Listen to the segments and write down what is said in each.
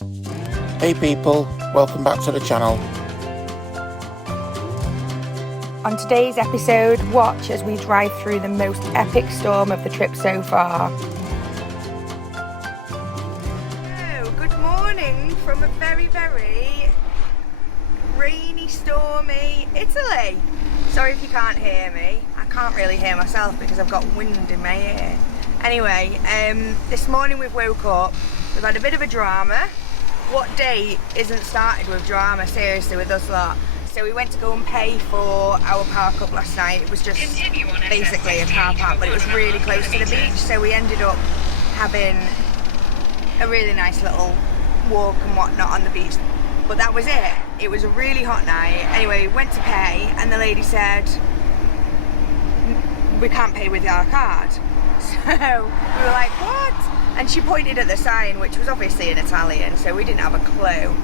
Hey people, welcome back to the channel. On today's episode, watch as we drive through the most epic storm of the trip so far. So, good morning from a very, very rainy, stormy Italy. Sorry if you can't hear me. I can't really hear myself because I've got wind in my ear. Anyway, this morning we've woke up, we've had a bit of a drama. What day isn't started with drama, seriously, with us lot? So we went to go and pay for our park up last night. It was just basically a car park, but it was really close to the beach, so we ended up having a really nice little walk and whatnot on the beach. But that was it. It was a really hot night. Anyway, went to pay and the lady said, we can't pay with our card. So we were like, what? And she pointed at the sign, which was obviously in Italian, so we didn't have a clue.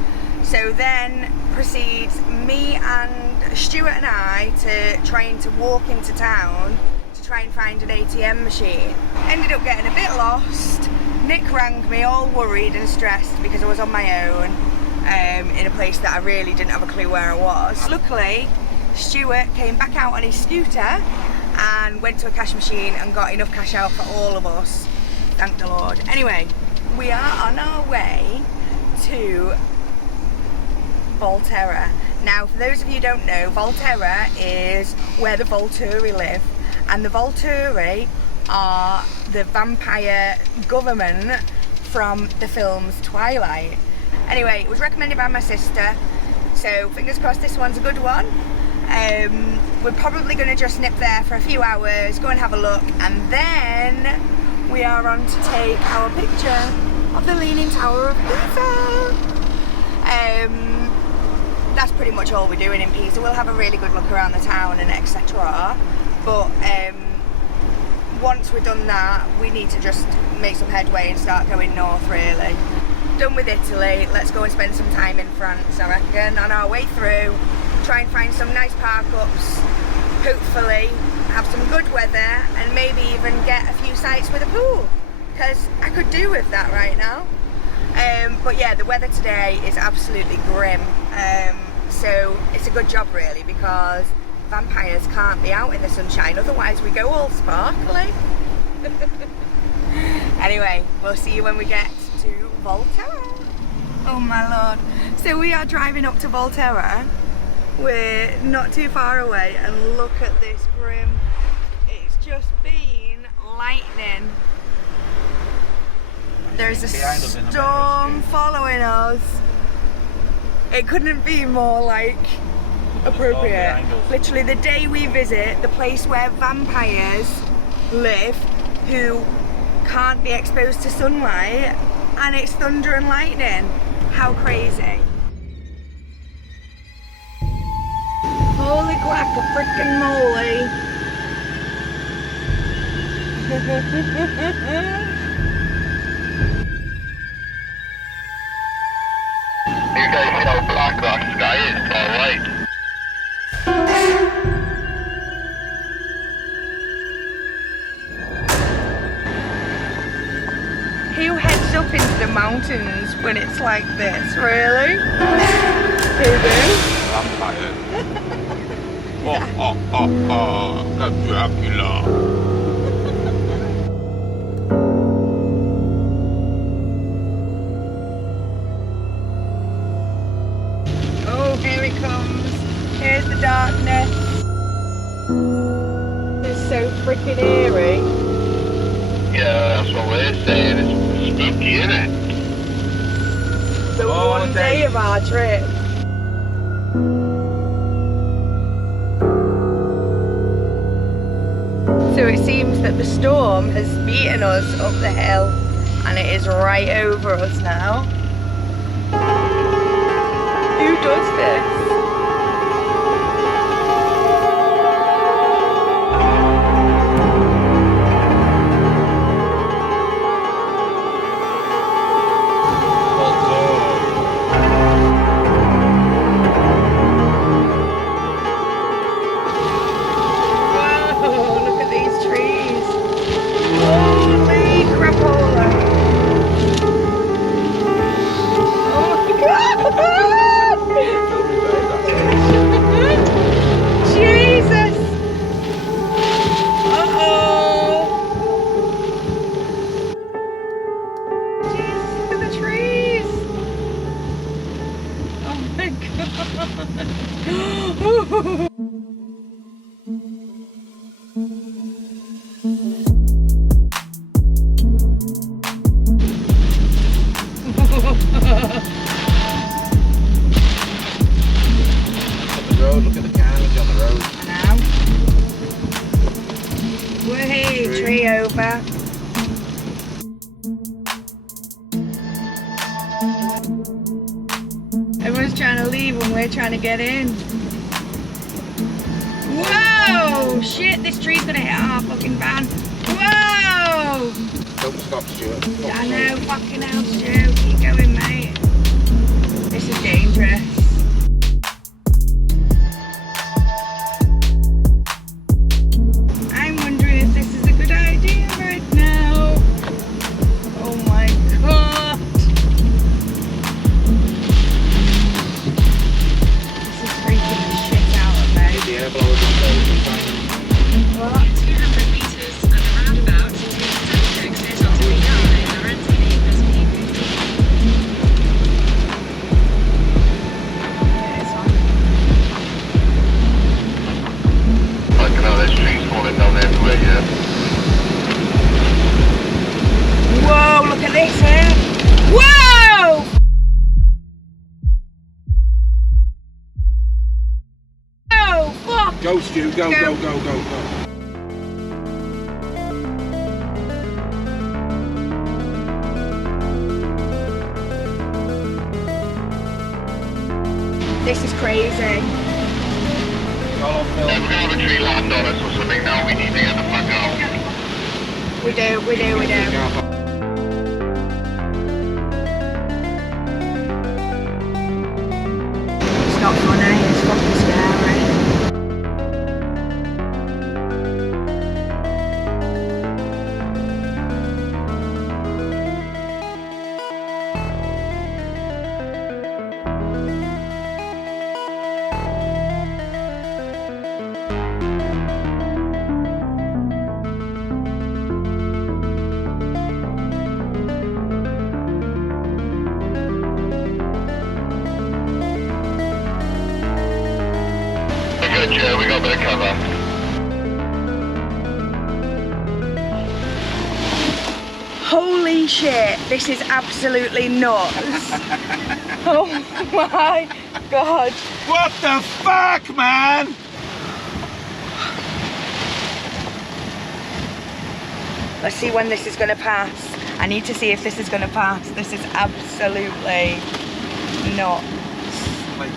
So then proceeds me and Stuart and I to trying to walk into town to try and find an ATM machine. Ended up getting a bit lost. Nick rang me all worried and stressed because I was on my own in a place that I really didn't have a clue where I was. Luckily, Stuart came back out on his scooter and went to a cash machine and got enough cash out for all of us. Thank the Lord. Anyway, we are on our way to Volterra. Now, for those of you who don't know, Volterra is where the Volturi live, and the Volturi are the vampire government from the films Twilight. Anyway, it was recommended by my sister, so fingers crossed this one's a good one. We're probably going to just nip there for a few hours, go and have a look, and then we are on to take our picture of the Leaning Tower of Pisa. That's pretty much all we're doing in Pisa. We'll have a really good look around the town and etc. But once we're done that, we need to just make some headway and start going north, really. Done with Italy, let's go and spend some time in France, I reckon, on our way through. Try and find some nice park-ups, hopefully have some good weather and maybe even get a few sites with a pool, because I could do with that right now. But yeah, the weather today is absolutely grim, so it's a good job really, because vampires can't be out in the sunshine, otherwise we go all sparkly. Anyway, we'll see you when we get to Volterra. Oh my lord. So we are driving up to Volterra. We're not too far away and look at this grim. It's just been lightning. There's a storm following us. It couldn't be more like appropriate. Literally the day we visit the place where vampires live who can't be exposed to sunlight, and it's thunder and lightning. How crazy. Holy guacamole. You guys see how black that sky is, alright. Who heads up into the mountains when it's like this, really? Who do? Vampire. That's Dracula. Oh, here it comes. Here's the darkness. It's so freaking eerie. Yeah, that's what we're saying. It's spooky, isn't it? The one day of our trip. So it seems that the storm has beaten us up the hill and it is right over us now. Who does this? Look at the carnage on the road. I know. Woohoo, tree over. Everyone's trying to leave and we're trying to get in. Whoa! Shit, this tree's gonna hit our fucking van. Whoa! Don't stop, Stuart. I know, fucking hell, Stu. Keep going, mate. This is dangerous. I'm wondering if this is a good idea right now. Oh my god. This is freaking the shit out of me. The air blowers on those. What? 200 meters and a roundabout to take the center exit onto Viale Lorenzini SPV. Yeah, it's on. I can know there's trees falling down everywhere, yeah. Whoa, look at this here. Whoa! Oh, fuck! Go, Stu, go, Go. go, go, go, go. This is crazy. All on film. Yeah, we're gonna have a tree land on us or something now. We need to get the fuck out. We do. It's not funny, it's fucking scary. We're good, Joe. We got a bit of cover. Holy shit, this is absolutely nuts. Oh my god. What the fuck, man? Let's see when this is going to pass. I need to see if this is going to pass. This is absolutely nuts. Like,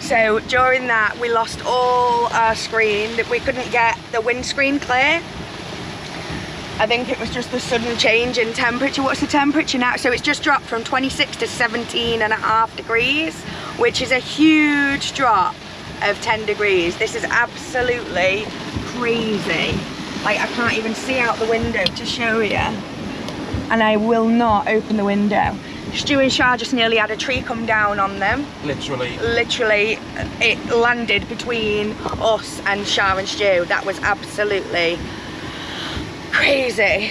So during that we lost all our screen. We couldn't get the windscreen clear. I think it was just the sudden change in temperature. What's the temperature now? So it's just dropped from 26 to 17.5 degrees, which is a huge drop of 10 degrees. This is absolutely crazy. Like, I can't even see out the window to show you. And I will not open the window. Stu and Shah just nearly had a tree come down on them. literally. Literally, it landed between us and Shah and Stu. That was absolutely crazy.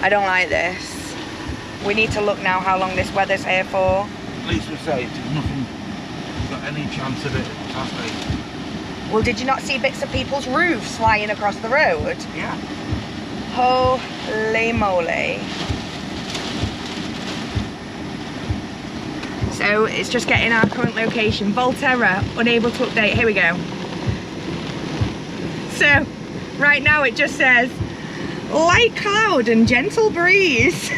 I don't like this. We need to look now how long this weather's here for. At least we're safe. There's nothing, got any chance of it, trust me. Well, did you not see bits of people's roofs flying across the road? Yeah. Holy moly. So it's just getting our current location. Volterra, unable to update. Here we go. So right now it just says light cloud and gentle breeze.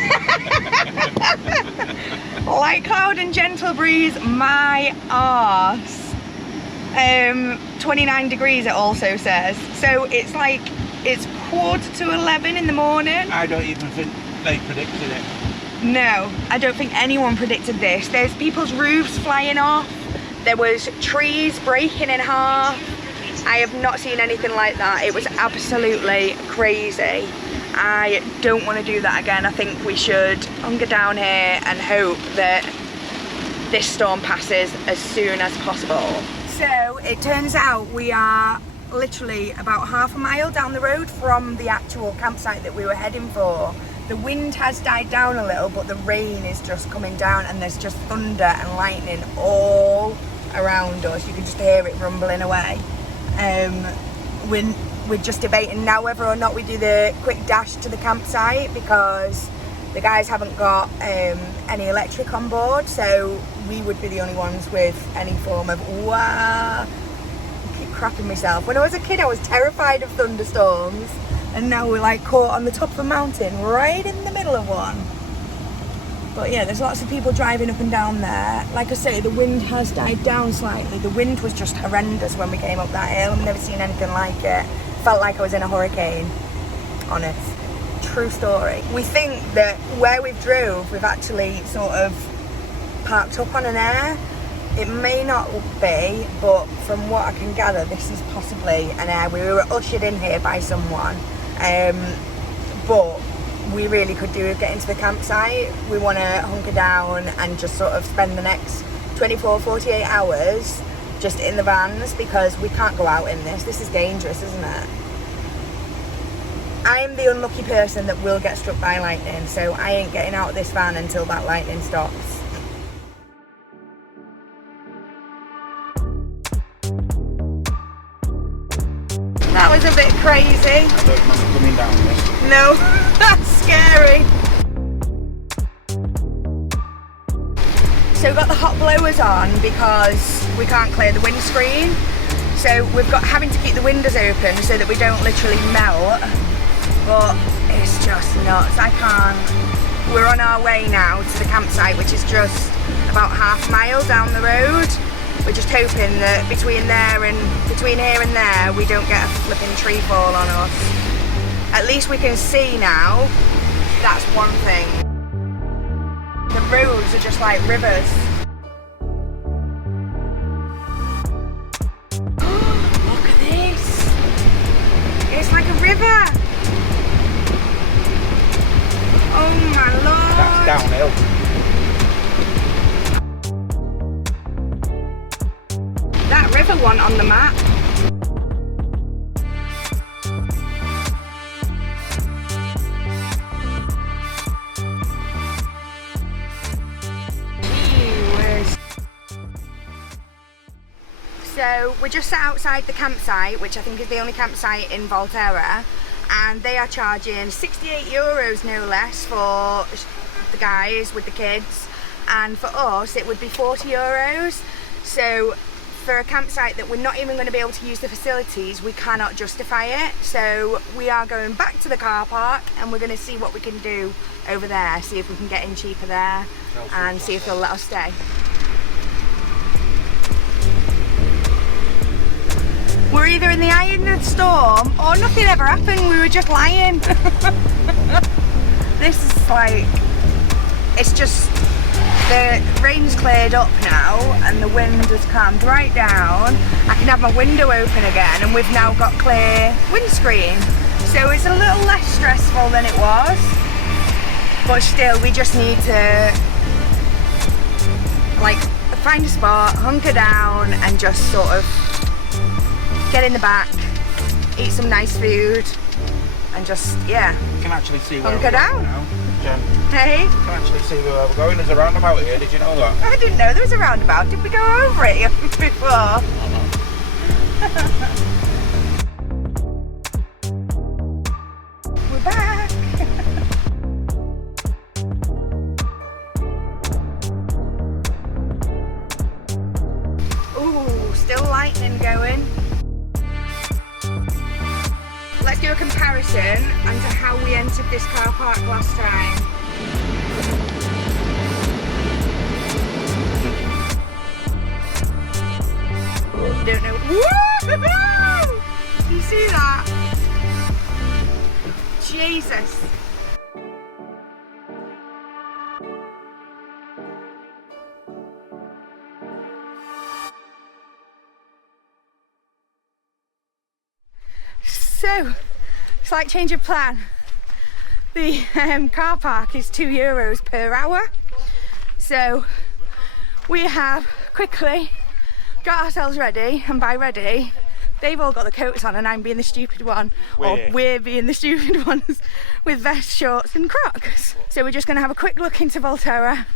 Light cloud and gentle breeze, my arse. 29 degrees it also says. So it's like, it's 11:45 in the morning. I don't even think they predicted it. No, I don't think anyone predicted this. There's people's roofs flying off. There was trees breaking in half. I have not seen anything like that. It was absolutely crazy. I don't want to do that again. I think we should hunker down here and hope that this storm passes as soon as possible. So it turns out we are literally about half a mile down the road from the actual campsite that we were heading for. The wind has died down a little, but the rain is just coming down and there's just thunder and lightning all around us. You can just hear it rumbling away. We're just debating now whether or not we do the quick dash to the campsite, because the guys haven't got any electric on board, so we would be the only ones with any form of I keep crapping myself. When I was a kid I was terrified of thunderstorms, and now we're like caught on the top of a mountain right in the middle of one. But yeah, there's lots of people driving up and down there. Like I say, the wind has died down slightly. The wind was just horrendous when we came up that hill. I've never seen anything like it. Felt like I was in a hurricane, honest. True story. We think that where we've drove, we've actually sort of parked up on an air. It may not be, but from what I can gather, this is possibly an air. We were ushered in here by someone, but we really could do with getting to the campsite. We want to hunker down and just sort of spend the next 24, 48 hours just in the vans, because we can't go out in this. This is dangerous, isn't it? I am the unlucky person that will get struck by lightning, so I ain't getting out of this van until that lightning stops. That was a bit crazy. I don't remember coming down this. No, that's scary. So we've got the hot blowers on because we can't clear the windscreen. So we've got having to keep the windows open so that we don't literally melt. But it's just nuts. I can't. We're on our way now to the campsite, which is just about half a mile down the road. We're just hoping that between here and there, we don't get a flipping tree fall on us. At least we can see now. That's one thing. The roads are just like rivers. Look at this. It's like a river. Oh my lord. That's downhill. That river one on the map. So we're just outside the campsite, which I think is the only campsite in Volterra, and they are charging €68 no less for the guys with the kids, and for us it would be €40. So for a campsite that we're not even going to be able to use the facilities, we cannot justify it. So we are going back to the car park and we're going to see what we can do over there, see if we can get in cheaper there and see if they'll let us stay. We're either in the eye of the storm or nothing ever happened, we were just lying. This is like, it's just, the rain's cleared up now and the wind has calmed right down. I can have my window open again and we've now got clear windscreen. So it's a little less stressful than it was, but still we just need to like find a spot, hunker down and just sort of get in the back, eat some nice food and just, yeah. You can actually see where hunker we're down. going now, Jen. Hey? You can actually see where we're going. There's a roundabout here, did you know that? I didn't know there was a roundabout. Did we go over it before? We're back. Ooh, still lightning going. Let's do a comparison onto how we entered this car park last time. Don't know. Woo-hoo-hoo! You see that? Jesus. So, slight change of plan. The car park is €2 per hour. So, we have quickly got ourselves ready, and by ready, they've all got the coats on and I'm being the stupid one, or we're being the stupid ones with vest, shorts and Crocs. So we're just going to have a quick look into Volterra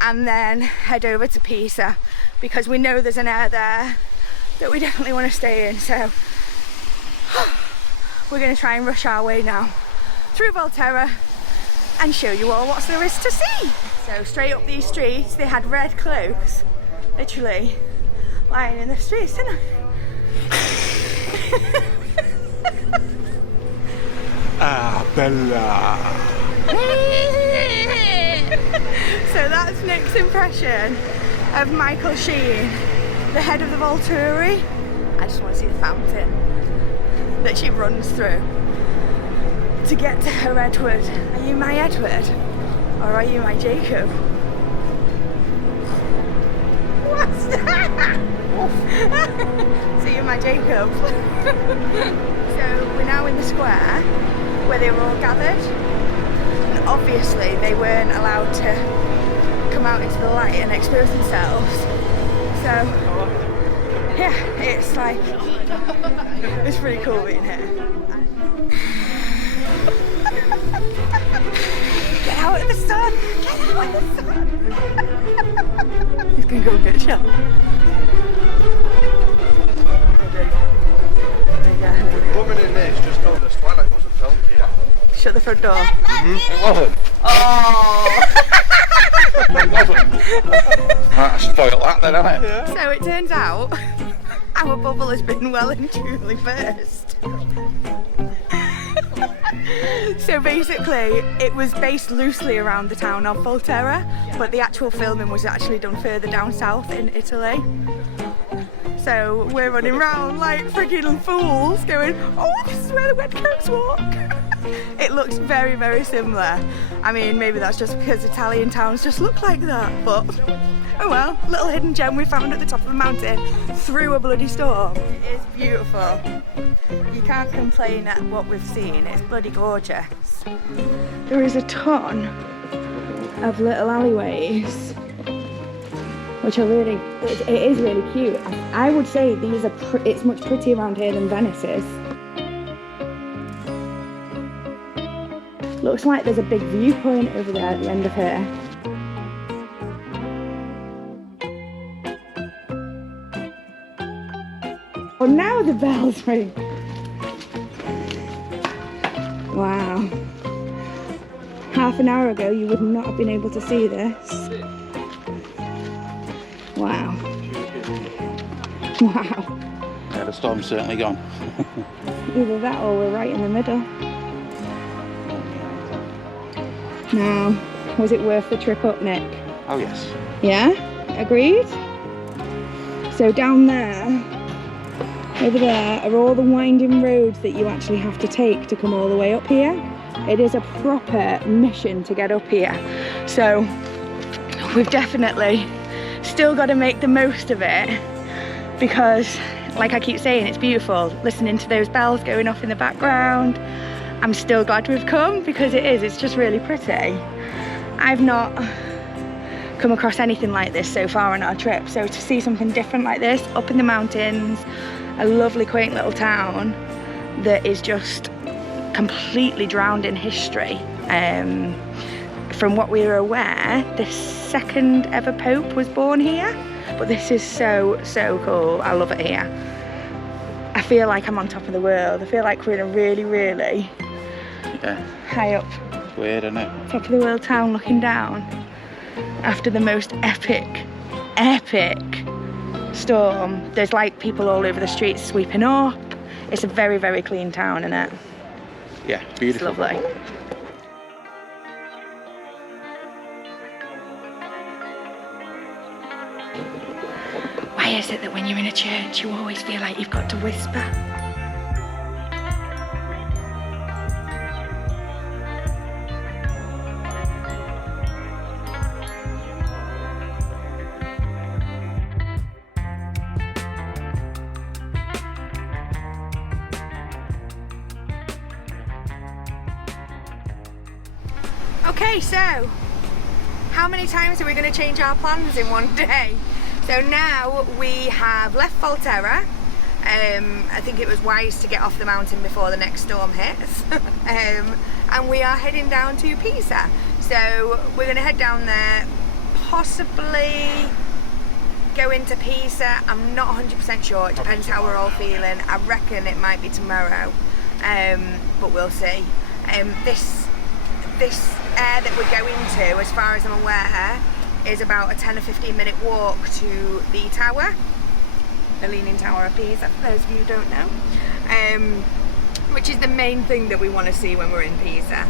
and then head over to Pisa, because we know there's an air there that we definitely want to stay in. So we're going to try and rush our way now through Volterra and show you all what there is to see. So straight up these streets, they had red cloaks literally lying in the streets, didn't they? Ah, Bella. So that's Nick's impression of Michael Sheen, the head of the Volterra. I just want to see the fountain that she runs through to get to her Edward. Are you my Edward or are you my Jacob? What's that? So you're my Jacob. So we're now in the square where they were all gathered, and obviously they weren't allowed to come out into the light and expose themselves. So yeah, it's like, it's pretty cool being here. Get out of the sun! Get out of the sun! He's gonna go get shot. The woman in there just told us Twilight wasn't filmed here. Shut the front door. It wasn't. Oh! It wasn't. That spoiled that then, hasn't it? So it turns out our bubble has been well and truly burst. So basically it was based loosely around the town of Volterra, but the actual filming was actually done further down south in Italy. So we're running around like freaking fools going, oh, this is where the Wedcoats walk. It looks very, very similar. I mean, maybe that's just because Italian towns just look like that, but oh well, little hidden gem we found at the top of a mountain through a bloody storm. It is beautiful. You can't complain at what we've seen, it's bloody gorgeous. There is a ton of little alleyways, which are really, it is really cute. I would say these are, it's much prettier around here than Venice is. Looks like there's a big viewpoint over there at the end of here. Oh, now the bells ring. Wow. Half an hour ago you would not have been able to see this. Wow. Wow. Yeah, the storm's certainly gone. Either that or we're right in the middle. Now, was it worth the trip up, Nick? Oh yes. Yeah? Agreed? So down there, over there, are all the winding roads that you actually have to take to come all the way up here. It is a proper mission to get up here. So we've definitely still got to make the most of it, because like I keep saying, it's beautiful. Listening to those bells going off in the background. I'm still glad we've come, because it's just really pretty. I've not come across anything like this so far on our trip, so to see something different like this up in the mountains, a lovely quaint little town that is just completely drowned in history. From what we were aware, the second ever Pope was born here, but this is so cool. I love it here. I feel like I'm on top of the world. I feel like we're in a really high up, It's weird, isn't it? top of the world town looking down after the most epic storm. There's like people all over the streets sweeping up. It's a very clean town, isn't it? Yeah, beautiful. It's lovely. Why is it that when you're in a church you always feel like you've got to whisper? Okay, so how many times are we going to change our plans in one day? So now we have left Volterra, I think it was wise to get off the mountain before the next storm hits. And we are heading down to Pisa. So we're going to head down there, possibly go into Pisa. I'm not 100% sure, it depends how we're all feeling. I reckon it might be tomorrow, but we'll see. This air that we're going to, as far as I'm aware, is about a 10 or 15 minute walk to the tower, the Leaning Tower of Pisa, for those of you who don't know, which is the main thing that we want to see when we're in Pisa.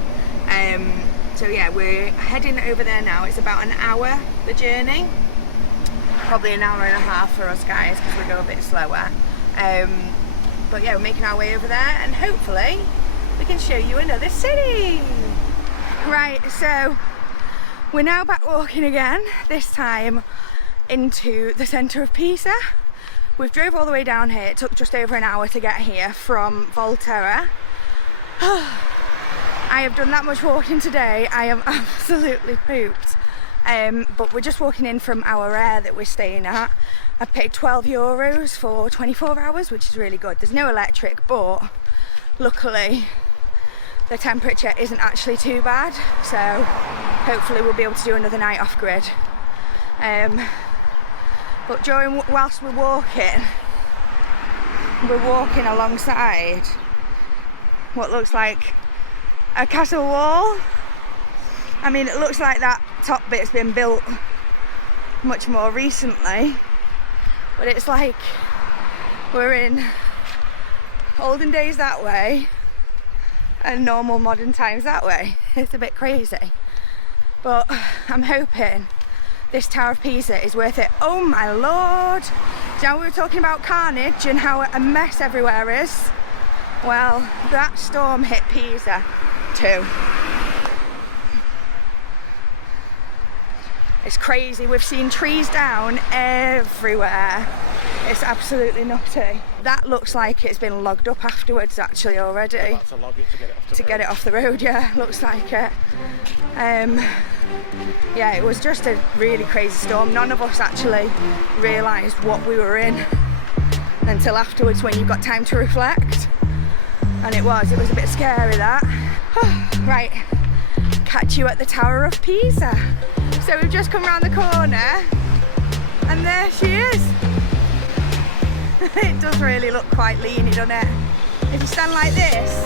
So yeah, we're heading over there now. It's about an hour, the journey, probably an hour and a half for us guys because we go a bit slower. But yeah, we're making our way over there and hopefully we can show you another city. Right, so we're now back walking again, this time into the centre of Pisa. We've drove all the way down here. It took just over an hour to get here from Volterra. I have done that much walking today. I am absolutely pooped. But we're just walking in from our air that we're staying at. I paid €12 for 24 hours, which is really good. There's no electric, but luckily the temperature isn't actually too bad. So hopefully we'll be able to do another night off grid. But whilst we're walking alongside what looks like a castle wall. I mean, it looks like that top bit's been built much more recently, but it's like we're in olden days that way and normal modern times that way. It's a bit crazy, but I'm hoping this Tower of Pisa is worth it. Oh my lord! Now we were talking about carnage and how a mess everywhere is. Well, that storm hit Pisa too. It's crazy. We've seen trees down everywhere. It's absolutely nutty. That looks like it's been logged up afterwards actually already. That's to log it to get it off the road. Get it off the road, yeah, looks like it. Yeah, it was just a really crazy storm. None of us actually realised what we were in until afterwards when you've got time to reflect. And it was a bit scary, that. Right, catch you at the Tower of Pisa. So we've just come around the corner and there she is. It does really look quite leany, doesn't it? If you stand like this,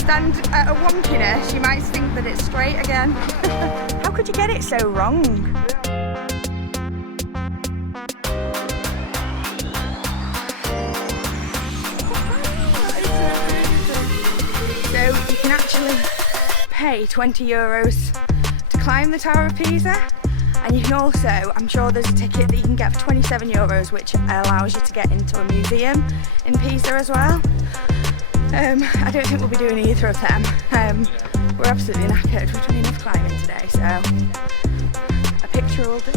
stand at a wonkiness, you might think that it's straight again. How could you get it so wrong? So you can actually pay €20 to climb the Tower of Pisa, and you can also, I'm sure there's a ticket that you can get for €27, which allows you to get into a museum in Pisa as well. I don't think we'll be doing either of them. We're absolutely knackered. We've done enough climbing today, so a picture will do.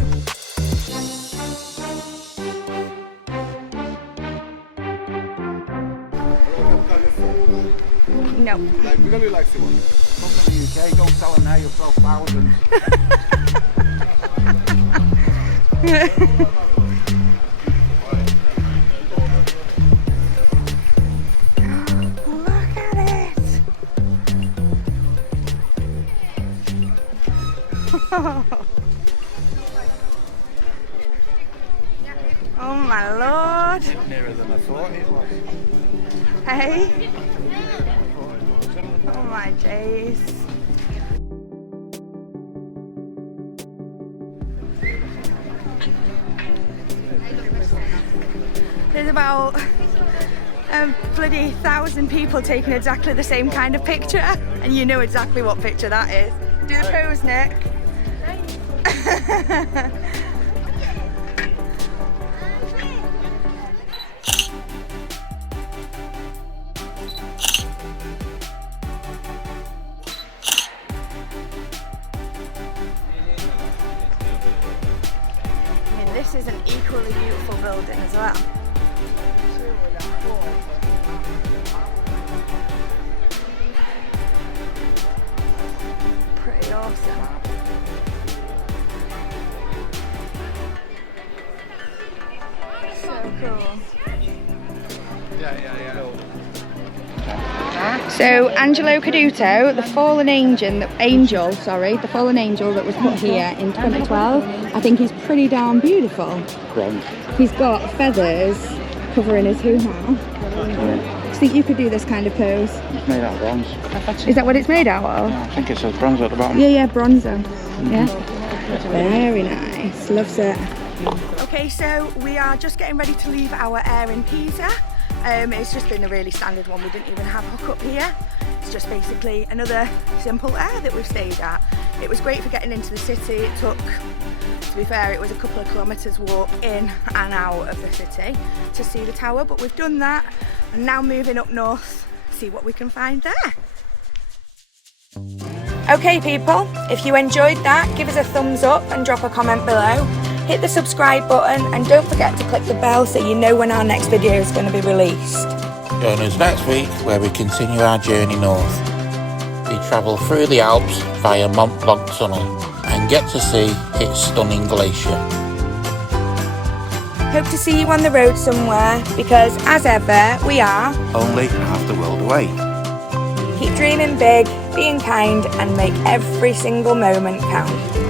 No. Like, we really like someone. Come from the UK, don't tell them now you'll sell thousands. Look at it. Oh my lord. Nearer than I thought it was. Hey. Oh my days. There's about bloody 1,000 people taking exactly the same kind of picture, and you know exactly what picture that is. Do the pose, Nick. This is an equally beautiful building as well. Pretty awesome. So cool. So Angelo Caduto, the fallen angel that was put here in 2012, I think he's pretty darn beautiful. Bronze. He's got feathers covering his hoo-ha. Do you think you could do this kind of pose? It's made out of bronze. Is that what it's made out of? I think it says bronze at the bottom. Yeah, bronzer. Yeah. Very nice. Loves it. Okay, so we are just getting ready to leave our air in Pisa. It's just been a really standard one. We didn't even have hookup here. It's just basically another simple air that we've stayed at. It was great for getting into the city. It took, to be fair, it was a couple of kilometres walk in and out of the city to see the tower, but we've done that and now moving up north, see what we can find there. Okay people, if you enjoyed that, give us a thumbs up and drop a comment below. Hit the subscribe button and don't forget to click the bell so you know when our next video is going to be released. Join us next week where we continue our journey north. We travel through the Alps via Mont Blanc Tunnel and get to see its stunning glacier. Hope to see you on the road somewhere because, as ever, we are Only half the world away. Keep dreaming big, being kind and make every single moment count.